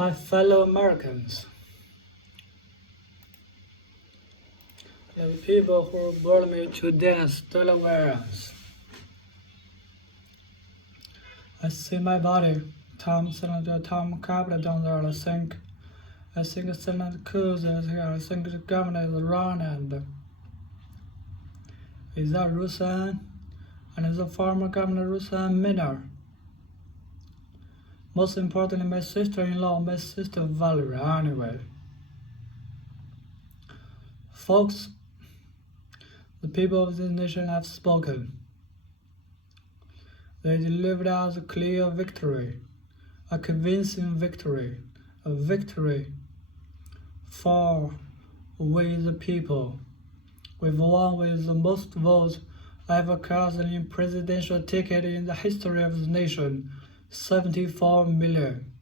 My fellow Americans, the people who brought me to this deliverance, I see my body. Tom Senator Tom Capita down there, I think Senator Cruz is here, I think the governor is around, and is that Rusan? And is the former governor Rusan Miner. Most importantly, my sister-in-law, my sister Valerie, anyway. Folks, the people of this nation have spoken. They delivered us a clear victory, a convincing victory, a victory for we the people. We've won with the most votes ever cast in a presidential ticket in the history of the nation, 74 million.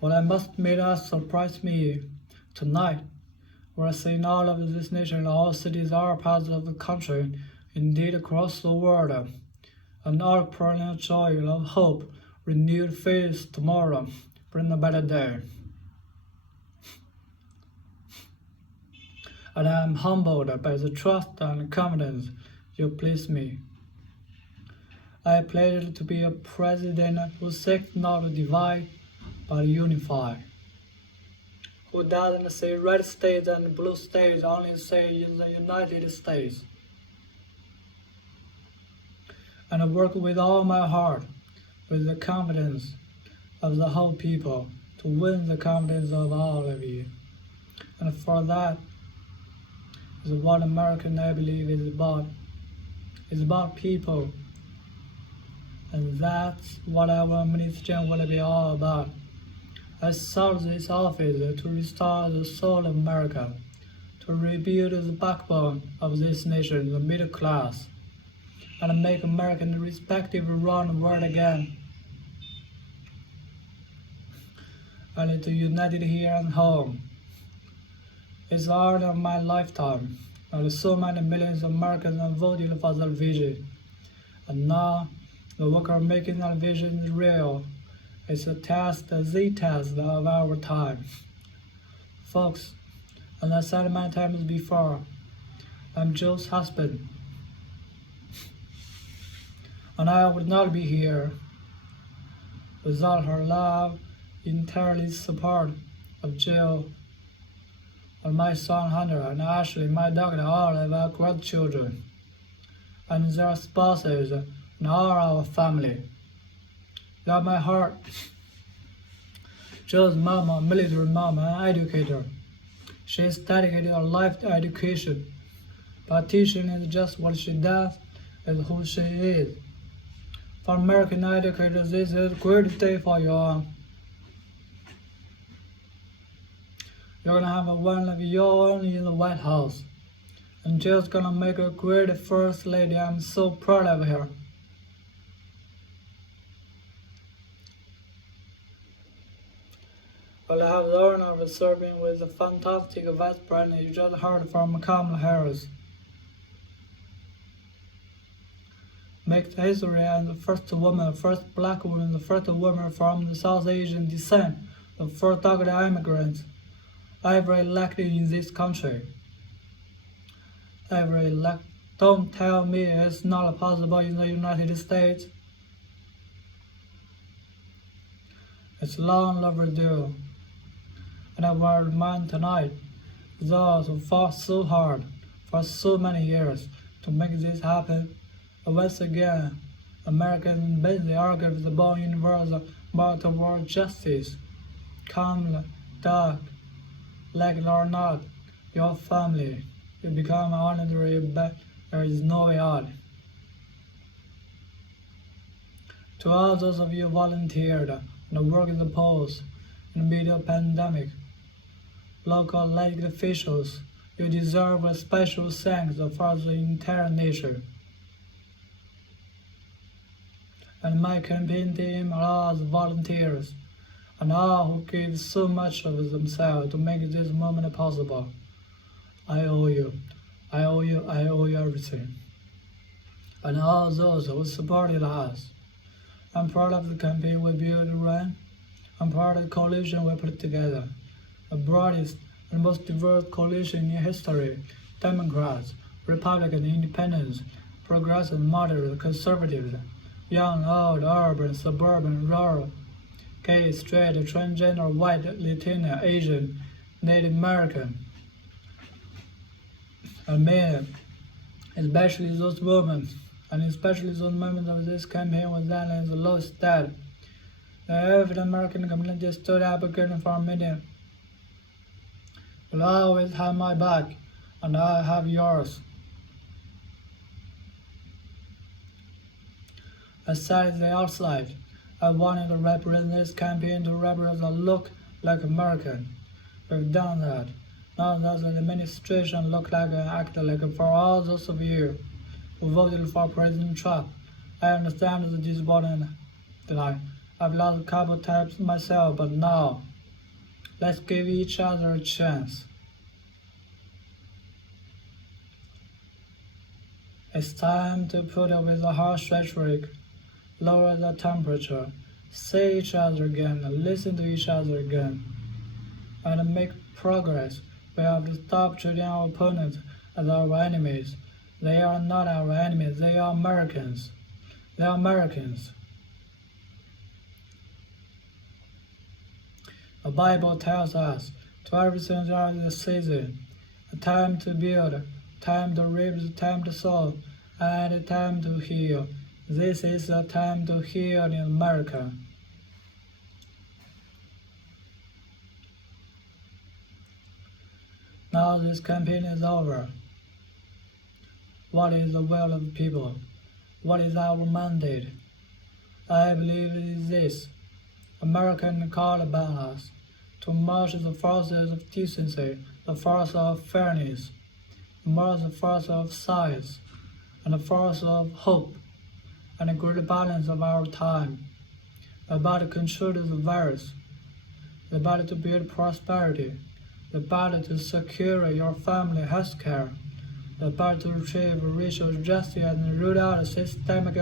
What I must admit has surprised me tonight. We're seeing all of this nation, all cities, all parts of the country, indeed across the world, and all perennial joy of hope, renewed faith tomorrow, bring a better day. And I am humbled by the trust and confidence you place me. I pledge to be a president who seeks not to divide, but unify. Who doesn't say red states and blue states, only say in the United States. And I work with all my heart, with the confidence of the whole people, to win the confidence of all of you. And for that is what American, I believe, is about. It's about people. And that's what our administration will be all about. I sought this office to restore the soul of America, to rebuild the backbone of this nation, the middle class, and make Americans respected around the world again. And to unite it here at home. It's the art of my lifetime, and so many millions of Americans have voted for that vision. And now, the work of making that vision real. It's the test of our time. Folks, and I said many times before, I'm Joe's husband. And I would not be here without her love, entirely support of Jill, and my son Hunter, and Ashley, my daughter, all of our grandchildren, and their spouses, and all our family. Got my heart. Joe's mama, military mama, an educator. She's dedicated her life to education. But teaching is just what she does, is who she is. For American educators, this is a great day for you all. You're gonna have one of your own in the White House. And Jill's gonna make a great first lady. I'm so proud of her. Well, I have the honor of serving with the fantastic Vice President you just heard from Kamala Harris. Makes history as the first woman, first black woman, the first woman from the South Asian descent, the first doctor immigrant ever elected in this country. Don't tell me it's not possible in the United States. It's long overdue. And I will remind tonight those who fought so hard for so many years to make this happen. And once again, Americans basically argue with the born universe about toward justice. Come, Doug, like it or not, your family, you become honorary, but there is no way out. To all those of you who volunteered and worked in the polls in the middle of the pandemic, local elected officials, you deserve a special thanks for the entire nation. And my campaign team, all the volunteers, and all who gave so much of themselves to make this moment possible. I owe you. I owe you everything. And all those who supported us, I'm proud of the campaign we built and ran. I'm proud of the coalition we put together. The broadest and most diverse coalition in history. Democrats, Republicans, Independents, Progressive, Moderate, Conservatives, young, old, urban, suburban, rural, gay, straight, transgender, white, Latino, Asian, Native American, and men, especially those women, and especially those members of this campaign was then in the lowest state. The African American community stood up against for a minute. You'll always have my back, and I have yours. I said at the outside, I wanted to represent this campaign to represent a look like American. We've done that. Now that the administration look like and act like for all those of you who voted for President Trump, I understand the disappointment that I've lost a couple times myself, but now, let's give each other a chance. It's time to put away the harsh rhetoric, lower the temperature, see each other again, listen to each other again, and make progress. We have to stop treating our opponents as our enemies. They are not our enemies, they are Americans. They are Americans. The Bible tells us, to everything there is a season, a time to build, time to reap, a time to sow, and a time to heal. This is a time to heal in America. Now this campaign is over. What is the will of the people? What is our mandate? I believe it is this. America called upon us to march the forces of decency, the force of fairness, the force of science, and the force of hope, and a great balance of our time. The battle to control the virus, the battle to build prosperity, the battle to secure your family health care, the battle to retrieve racial justice and root out systemic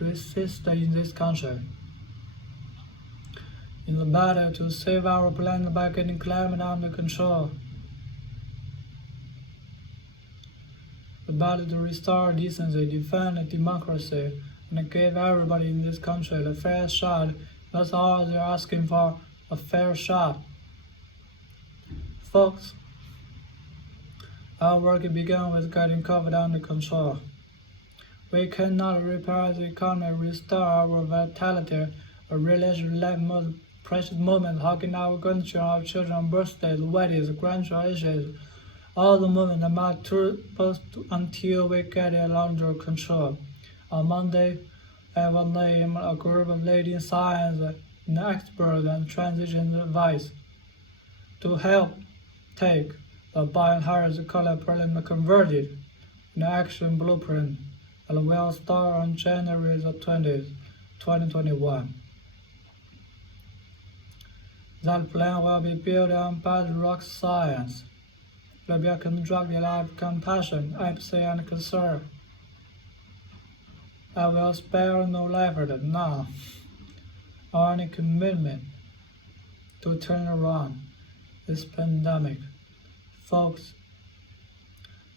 racism in this country. In the battle to save our planet by getting climate under control. The battle to restore decency, defend democracy, and give everybody in this country a fair shot. That's all they're asking for, a fair shot. Folks, our work began with getting COVID under control. We cannot repair the economy, restore our vitality, a relationship life most precious moments, hugging our grandchildren, our children's birthdays, weddings, graduations, all the moments that matter most until we get it under control. On Monday, I will name a group of leading science and experts and transition advice to help take the Biden-Harris color prelim converted in action blueprint and will start on January the 20th, 2021. That plan will be built on bedrock science. It will be constructed out of compassion, empathy, and concern. I will spare no effort now or any commitment to turn around this pandemic. Folks,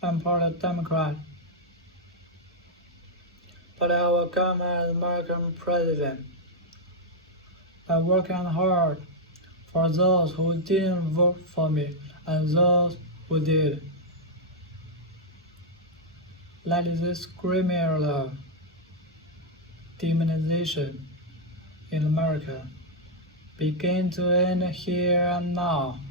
I'm part of Democrat, but I will come as American president. I'm working hard for those who didn't vote for me and those who did. Let this criminal demonization in America begin to end here and now.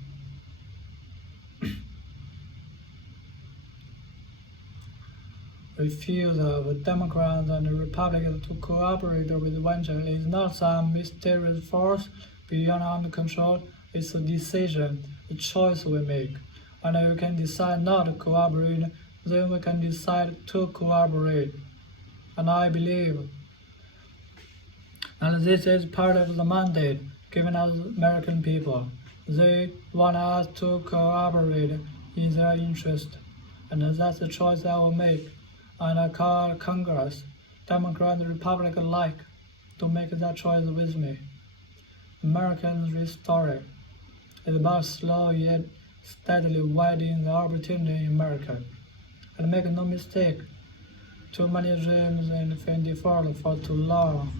Refusal of Democrats and Republicans to cooperate with venture is not some mysterious force beyond our control. It's a decision, a choice we make. And if we can decide not to cooperate, then we can decide to cooperate. And I believe, and this is part of the mandate given us American people. They want us to cooperate in their interest, and that's the choice I will make. And I call Congress, Democrat and Republican alike, to make that choice with me. American story is about slow yet steadily widening the opportunity in America. And make no mistake, too many dreams and been deferred for too long.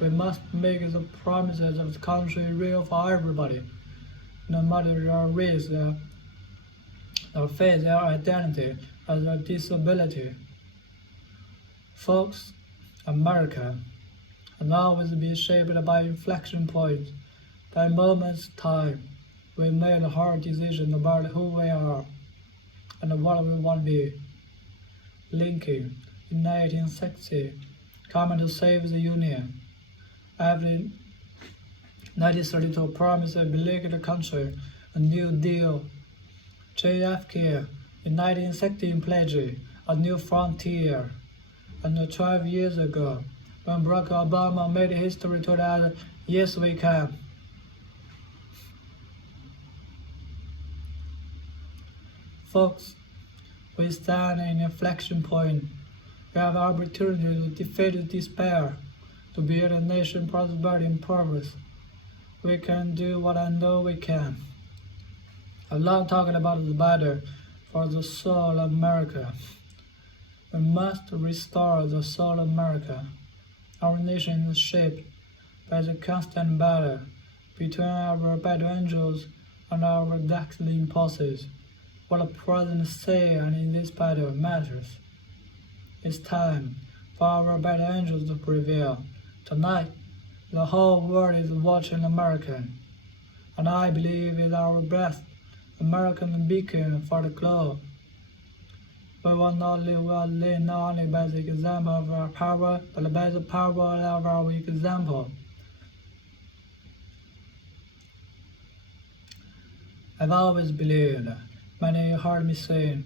We must make the promises of the country real for everybody, no matter their race, their faith, their identity, or their disability. Folks, America has always been shaped by inflection points, by moments in time. We made hard decisions about who we are and what we want to be. Lincoln, in 1960, coming to save the Union. After 1932 promised a beleaguered country a New Deal. JFK, in 1916, pledged a new frontier. And 12 years ago, when Barack Obama made history to that, yes we can. Folks, we stand at an inflection point. We have the opportunity to defeat despair, to build a nation prosperity and purpose. We can do what I know we can. I love talking about the battle for the soul of America. We must restore the soul of America. Our nation is shaped by the constant battle between our battle angels and our dastardly impulses. What the president say and in this battle matters. It's time for our battle angels to prevail. Tonight, the whole world is watching America, and I believe it's our best American beacon for the globe. We will not live not only by the example of our power, but by the power of our example. I've always believed, many heard me say,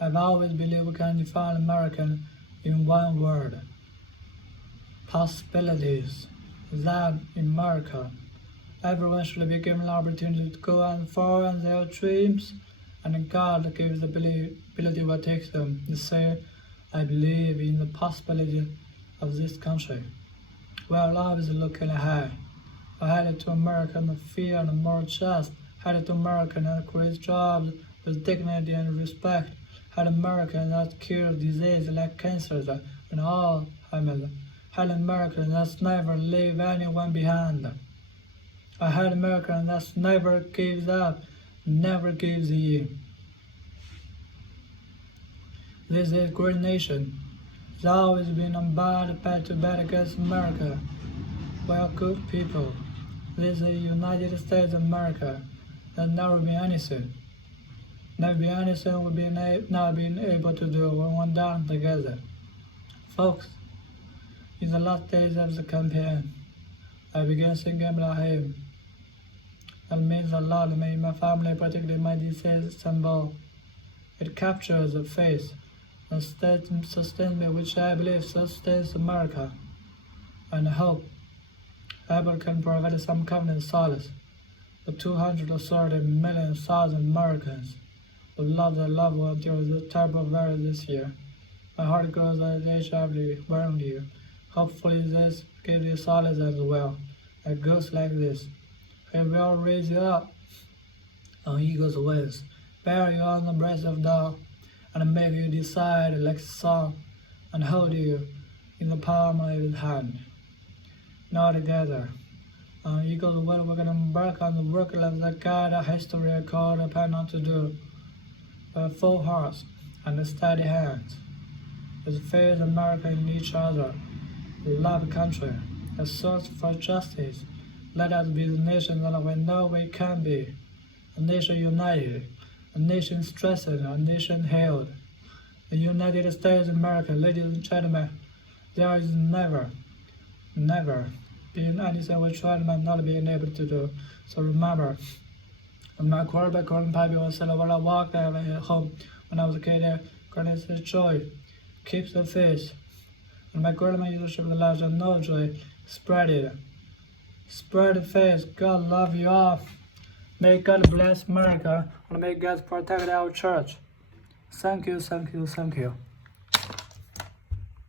I've always believed we can define American in one word. Possibilities. That in America, everyone should be given the opportunity to go and follow their dreams, and God gives the ability will take them to say, I believe in the possibility of this country. Well, I was looking ahead. I headed to America and feel and more just, headed to America and create jobs with dignity and respect, had America that cures disease like cancer and Alzheimer's, had America that never leave anyone behind. I had America that never gives up, never gives in. This is a great nation. It's always been on bad to bad against America. We are good people. This is the United States of America. There's never been anything. Never been anything we've not been able to do when we're down together. Folks, in the last days of the campaign, I began thinking about him. It means a lot to me, my family, particularly my deceased symbol. It captures the faith and sustains me, which I believe sustains America. And I hope Apple can provide some confident solace. The 230 million Americans who lost their loved ones during this terrible virus this year. My heart goes out to each every one of you. Hopefully this gives you solace as well. It goes like this. He will raise you up on eagle's wings, bear you on the breast of dawn, and make you decide like a song, and hold you in the palm of his hand. Now together, on eagle's wings, we're going to embark on the work of the God of history called upon us to do, with full hearts and steady hands. With faith America in each other, love country, a search for justice. Let us be the nation that we know we can be, a nation united, a nation strengthened, a nation held. The United States of America, ladies and gentlemen, there is never been anything we tried might not being able to do. So remember, when my quarterback Gordon Piper said when I walked out at home when I was a kid, Gordon said joy, keep the faith. And my grandma used to share the lives of no joy, spread it. Spread the faith. God love you all. May God bless America and may God protect our church. Thank you, thank you, thank you.